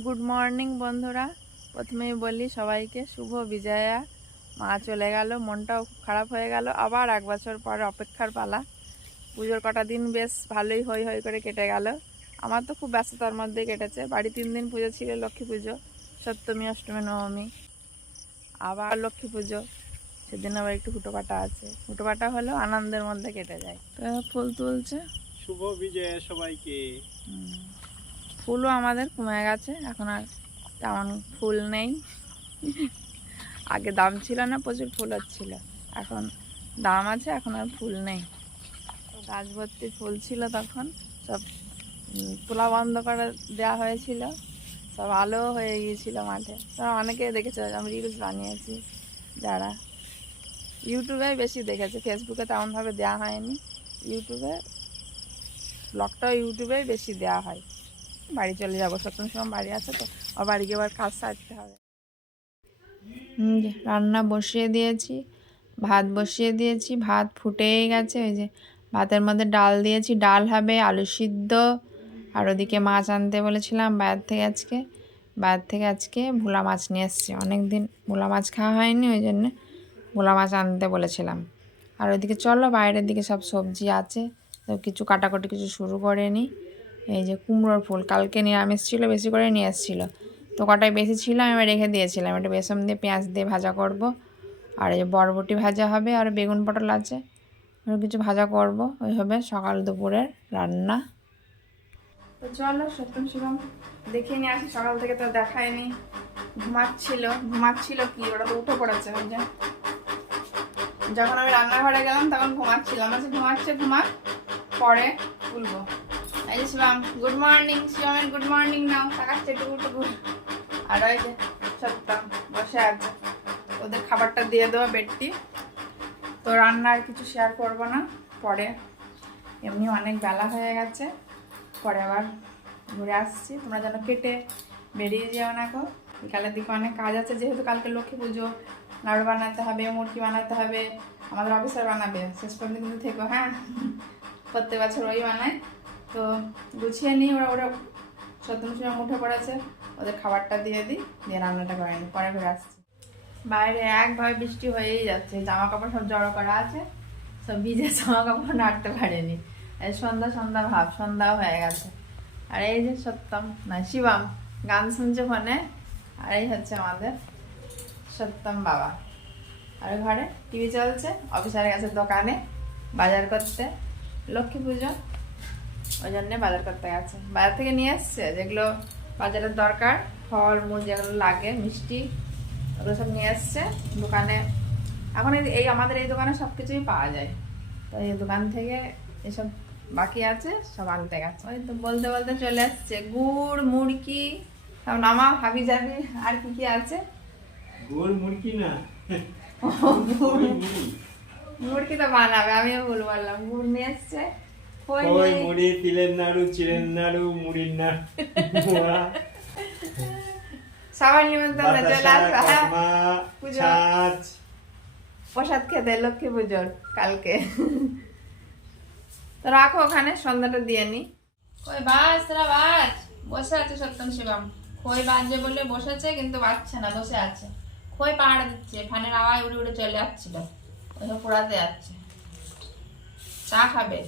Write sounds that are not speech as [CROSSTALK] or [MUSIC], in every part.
Good morning বন্ধুরা। প্রথমেই বলি সবাইকে শুভ বিজয়া। মা চলে গেল মনটাও খুব খারাপ হয়ে গেল। আবার এক বছর পরে অপেক্ষার পালা। পুজোর কটা দিন বেশ ভালোই হই হই করে কেটে গেল। আমার তো খুব ব্যস্ততার মধ্যে কেটেছে। বাড়ি তিন দিন পুজো ছিল লক্ষ্মী পুজো সপ্তমী অষ্টমী নবমী। আবার লক্ষ্মী পুজো। সেদিন আবার একটু হুটোপাটা আছে। হুটোপাটা হলেও আনন্দের মধ্যে কেটে যায়। তো ফুল তুলছে? শুভ বিজয় সবাইকে। ফুলও আমাদের কমে গেছে, এখন আর তেমন ফুল নেই। আগে দাম ছিল না, প্রচুর ফুল হচ্ছিল। এখন দাম আছে, এখন আর ফুল নেই। গাছ ভর্তি ফুল ছিল তখন, সব তোলা বন্ধ করে দেওয়া হয়েছিল। সব আলো হয়ে গিয়েছিল মাঠে। তারা অনেকে দেখেছে, আমি রিলস বানিয়েছি, যারা ইউটিউবে বেশি দেখেছে। ফেসবুকে তেমনভাবে দেওয়া হয়নি। ইউটিউবে ব্লগটাও ইউটিউবে বেশি দেওয়া হয়। বাড়ি চলে যাব, সপ্তম সময় বাড়ি আছে তো আর বাড়ি গিয়ে আবার কাজ সারতে হবে। রান্না বসিয়ে দিয়েছি, ভাত বসিয়ে দিয়েছি, ভাত ফুটেই গেছে, ওই যে ভাতের মধ্যে ডাল দিয়েছি, ডাল হবে আলু সিদ্ধ, আর ওদিকে মাছ আনতে বলেছিলাম বাইরে থেকে আজকে বাইরে থেকে আজকে ভোলা মাছ নিয়ে এসছি। অনেক দিন ভোলা মাছ খাওয়া হয়নি, ওই জন্য ভোলা মাছ আনতে বলেছিলাম। আর ওইদিকে চলো, বাইরের দিকে সব সবজি আছে, তো কিছু কাটাকুটি কিছু শুরু করে নিই। এই যে কুমড়োর ফুল কালকে নিরামিষ ছিল বেশি করে নিয়ে এসেছিল। তো কটায় বেশি ছিল আমি রেখে দিয়েছিলাম। এটা বেসন দিয়ে পেঁয়াজ দিয়ে ভাজা করব। আর এই যে বরবটি ভাজা হবে আর বেগুন পটল আছে। আর কিছু ভাজা করব। ওই হবে সকাল দুপুরের রান্না। তো চলো সত্যম শিবম দেখিয়ে নিয়ে আসি। সকাল থেকে তো দেখায়নি। ঘুমাচ্ছিল। ঘুমাচ্ছিল কি? ওটা তো উঠে পড়েছে যখন আমি রান্নাঘরে গেলাম তখন ঘুমাচ্ছিলাম বলছি, ঘুমাচ্ছে ঘুমা পরে তুলবো। এই যে শিবাম গুড মর্নিং শিবামের গুড মর্নিং নাও। তাকাচ্ছে টুকু টুকু আর ওই যে, সত্যম, বসে আছে। ওদের খাবারটা দিয়ে দেবো বেডটি তো রান্না আর কিছু শেয়ার করব না। পরে এমনি অনেক বেলা হয়ে গেছে। পরে আবার ঘুরে আসছি। তোমরা যেন কেটে বেরিয়ে যেও না গো। বিকালের দিকে অনেক কাজ আছে। যেহেতু কালকে লক্ষ্মী পুজো, নাড়ু বানাতে হবে, মুরগি বানাতে হবে, আমাদের অফিসার বানাবে। শেষ পর্যন্ত কিন্তু থেকো হ্যাঁ? প্রত্যেক বছর ওই বানায়। তো গুছিয়ে নিই, ওরা ওরা সত্যম সময় উঠে পড়েছে ওদের খাবারটা দিয়ে দিই, দিয়ে রান্নাটা করে নিই, পরে ঘুরে আসছি। বাইরে একভাবে বৃষ্টি হয়েই যাচ্ছে জামা কাপড় সব জড়ো করা আছে, সব ভিজে জামা কাপড় নাড়তে পারেনি। এই সন্ধ্যা সন্ধ্যা ভাব, সন্ধ্যাও হয়ে গেছে। আর এই যে সত্যম না, শিবম, গান শুনছে ফোনে, আর এই হচ্ছে আমাদের সত্যম বাবা। আর ঘরে টিভি চলছে অফিসারের কাছে দোকানে, বাজার করতে, লক্ষ্মী পুজো ওই জন্যে বাজার করতে গেছে। বাজার থেকে নিয়ে এসছে যেগুলো বাজারের দরকার ফল মূল যেগুলো লাগে মিষ্টি ওগুলো সব নিয়ে এসছে। দোকানে এখন এই- আমাদের এই দোকানে সব কিছুই পাওয়া যায়। তো এই দোকান থেকে এসব বাকি আছে সব আনতে গেছে। ওই তো বলতে বলতে চলে এসছে গুড় মুড়কি সব নামা ভাবি যাবি আর কি কি আছে? গোল মুরগি না। [LAUGHS] মুড়কি তো বানাবে আমিও ভুল বললাম। গুড় নিয়ে এসছে খই ওই নিয়ে- মুড়ি তিলের নাড়ু চিড়ের নাড়ু মুড়ির নাড়ু সবার নিমন্ত্রণ চলে বাতাসা আসবে কসমা পুজো। ছাঁচ। প্রসাদ খেতে লক্ষ্মী পুজোর কালকে। তো রাখো ওখানে সন্ধ্যাটা দিয়ে নি। কই বাজ তোরা বাজ বসে আছে সত্যম শিবম। খই বাজবে বলে বসেছে কিন্তু বাজছে না বসে আছে। খই পাহাড়ে দিচ্ছে ফ্যানের আওয়াজ উড়ে উড়ে চলে যাচ্ছিল। ওইসব পোড়াতে যাচ্ছে। চা খাবে।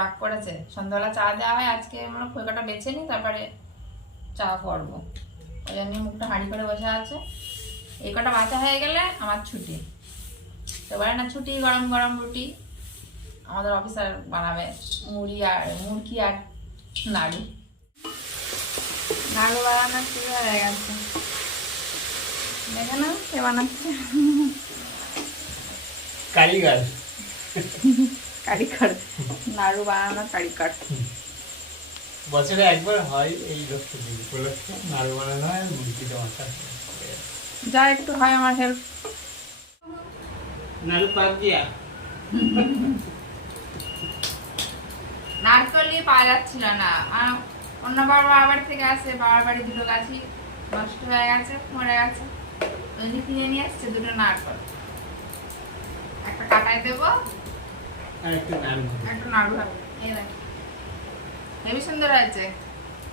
রাগ করেছে। সন্ধ্যাবেলা চা দেওয়া হয়, আজকে আমরা খই কটা বেছে নিই তারপরে চা করব। ওই জন্য মুখটা হাঁড়ি করে বসে আছে। এই কটা বাঁচা হয়ে গেলে আমার ছুটি। তো বলে না, ছুটি, গরম গরম রুটি। আমাদের অফিসার বানাবে, মুড়ি আর মুরগি আর নাড়ু। নাড়ু বানানো শুরু হয়ে গেছে। দেখে না কে বানাচ্ছে। কারিগর কারিগর নাড়ু বানানোর কারিগর বছরে একবার হয় এই লক্ষ্মী উপলক্ষে নাড়ু বানানো হয় মুরগি দেওয়া যা একটু হয় আমার হেল্প নাড়ু পাক দিয়া। নারকল নিয়ে পাওয়া যাচ্ছিল না। আর অন্য বাবার বাবার থেকে আসে বাবার বাড়ি দুটো গাছই নষ্ট হয়ে গেছে মরে গেছে। ওই কিনে নিয়ে আসছে দুটো নারকল। একটা কাটায় দেবো একটু নাড়ু একটা নাড়ু হবে এই দেখ। হেবি সুন্দর হয়েছে।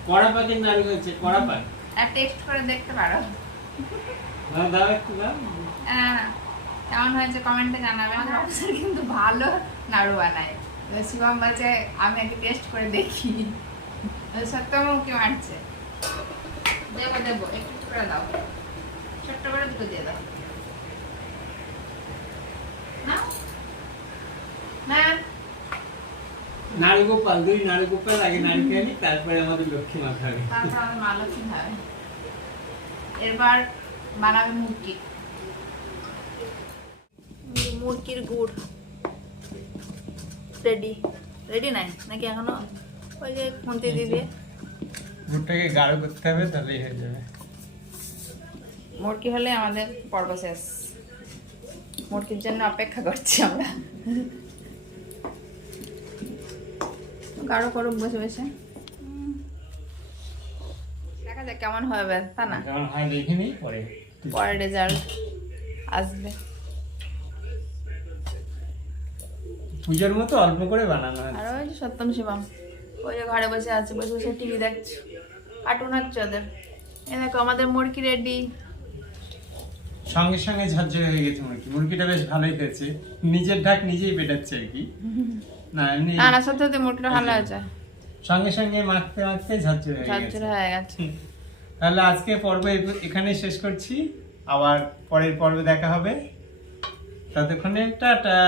কড়া পাকের নাড়ু হয়েছে কড়া পাক আর টেস্ট করে দেখতে পারো। না দাও একটু দাও। হ্যাঁ, কেমন হয়েছে কমেন্টে জানাবেন। আমার অফিসার কিন্তু ভালো নাড়ু বানায়। শিবম বলছে আমি আগে টেস্ট করে দেখি। সত্যম কি মারছে। দেবো দেবো একটু করে দাও। ছোট্ট করে দুটো দিয়ে দাও। না নাড়ু গোপাল দুই নাড়ু গোপাল আগে নাড়িকে আনি তারপরে আমাদের লক্ষ্মী মাথা হবে। তারপর আমি মালও হবে। এরপর বানাবে মুরগি মুরগির গুড়। রেডি রেডি নাই? নাকি এখনও? ওই যে খুন্তি দিবে। গুড়টাকে গাঢ় করতে হবে তাহলেই হয়ে যাবে। মুরগি হলে আমাদের পর্ব শেষ। মুরগির জন্য অপেক্ষা করছি আমরা। গাঢ় করুক বসে বসে। দেখা যাক কেমন হবে তা না। যেমন হয় দেখিনি পরে। পরে রেজাল্ট আসবে। পুজোর মতো অল্প করে বানানো আর ওই সত্যম শিবম ওই যে ঘরে বসে আছে বসে বসে টিভি দেখছে। কার্টুন হচ্ছে ওদের। এ দেখো আমাদের মুরগি রেডি সঙ্গে সঙ্গে ঝরঝরে হয়ে গেছে মুরগি। মুরগিটা বেশ ভালোই হয়েছে। নিজের ঢাক নিজেই পেটাচ্ছে আর কি। [LAUGHS] না আছে। সঙ্গে সঙ্গে মাখতে মাখতে ঝরঝরে হয়ে গেছে। ঝরঝরে গেছে। তাহলে আজকে পর্ব এখানে এখানেই শেষ করছি। আবার পরের পর্বে দেখা হবে। ততক্ষণে টাটা।